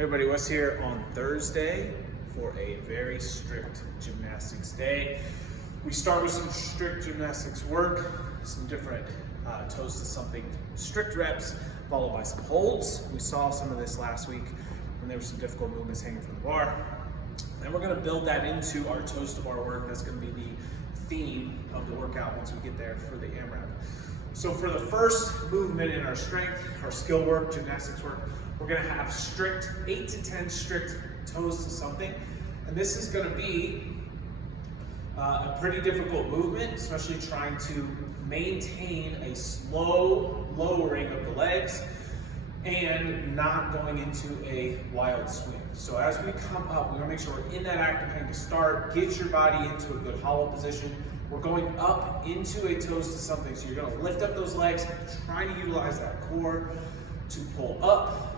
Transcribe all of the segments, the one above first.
Hey everybody, Wes here on Thursday for a very strict gymnastics day. We start with some strict gymnastics work, some different toes to something strict reps, followed by some holds. We saw some of this last week when there were some difficult movements hanging from the bar. Then we're gonna build that into our toes to bar work. That's gonna be the theme of the workout once we get there for the AMRAP. So for the first movement in our strength, our skill work, gymnastics work, we're gonna have strict 8 to 10 strict toes to something. And this is gonna be a pretty difficult movement, especially trying to maintain a slow lowering of the legs and not going into a wild swing. So as we come up, we wanna make sure we're in that active hang to start, get your body into a good hollow position. We're going up into a toes to something. So you're gonna lift up those legs, trying to utilize that core to pull up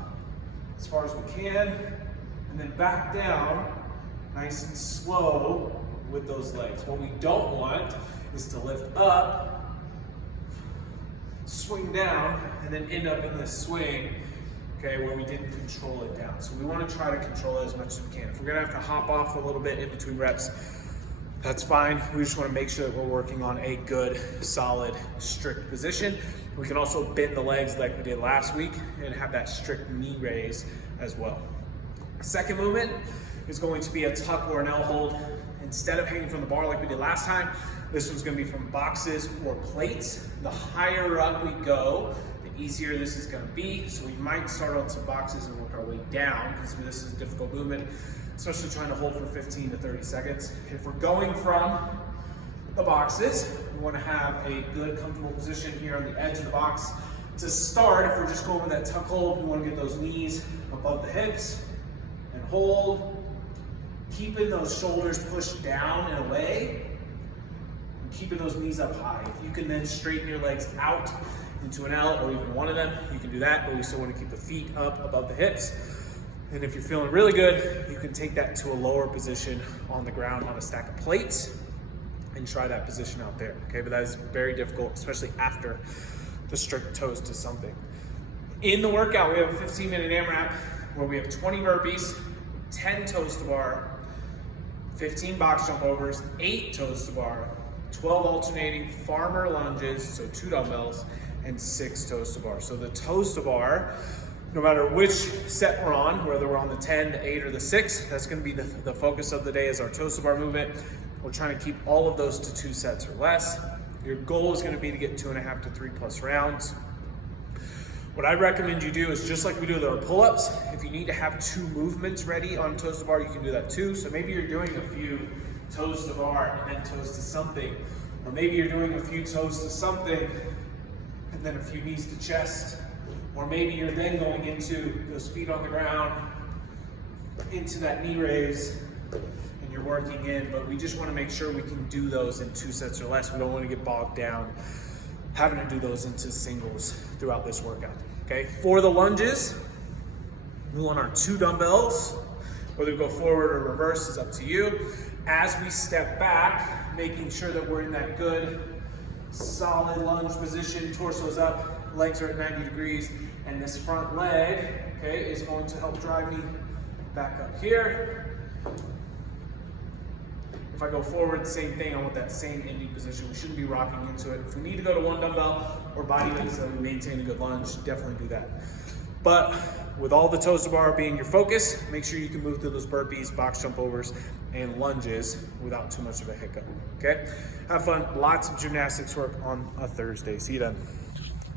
as far as we can, and then back down nice and slow with those legs. What we don't want is to lift up, swing down, and then end up in this swing, okay, where we didn't control it down. So we want to try to control it as much as we can. If we're gonna have to hop off a little bit in between reps, that's fine. We just want to make sure that we're working on a good, solid, strict position. We can also bend the legs like we did last week and have that strict knee raise as well. Second movement is going to be a tuck or an L hold. Instead of hanging from the bar like we did last time, this one's going to be from boxes or plates. The higher up we go, the easier this is going to be. So we might start on some boxes and work our way down because this is a difficult movement, especially trying to hold for 15 to 30 seconds. If we're going from the boxes, we want to have a good, comfortable position here on the edge of the box. To start, if we're just going with that tuck hold, we want to get those knees above the hips and hold, keeping those shoulders pushed down and away, and keeping those knees up high. If you can then straighten your legs out into an L or even one of them, you can do that, but we still want to keep the feet up above the hips. And if you're feeling really good, you can take that to a lower position on the ground on a stack of plates and try that position out there, okay? But that is very difficult, especially after the strict toes to something. In the workout, we have a 15-minute AMRAP where we have 20 burpees, 10 toes to bar, 15 box jump overs, 8 toes to bar, 12 alternating farmer lunges, so 2 dumbbells, and 6 toes to bar. So the toes to bar, no matter which set we're on, whether we're on the 10, the 8, or the 6, that's gonna be the focus of the day is our toes to bar movement. We're trying to keep all of those to 2 sets or less. Your goal is gonna be to get 2.5 to 3+ rounds. What I recommend you do is just like we do with our pull-ups, if you need to have 2 movements ready on toes to bar, you can do that too. So maybe you're doing a few toes to bar and then toes to something, or maybe you're doing a few toes to something and then a few knees to chest, or maybe you're then going into those feet on the ground, into that knee raise, and you're working in, but we just want to make sure we can do those in 2 sets or less. We don't want to get bogged down having to do those into singles throughout this workout, okay? For the lunges, we want our 2 dumbbells. Whether we go forward or reverse is up to you. As we step back, making sure that we're in that good, solid lunge position, torso's up, legs are at 90 degrees, and this front leg, okay, is going to help drive me back up here. If I go forward, same thing, I want that same ending position. We shouldn't be rocking into it. If we need to go to 1 dumbbell or body weight so we maintain a good lunge, definitely do that. But with all the toes to bar being your focus, make sure you can move through those burpees, box jump overs, and lunges without too much of a hiccup, okay? Have fun, lots of gymnastics work on a Thursday. See you then.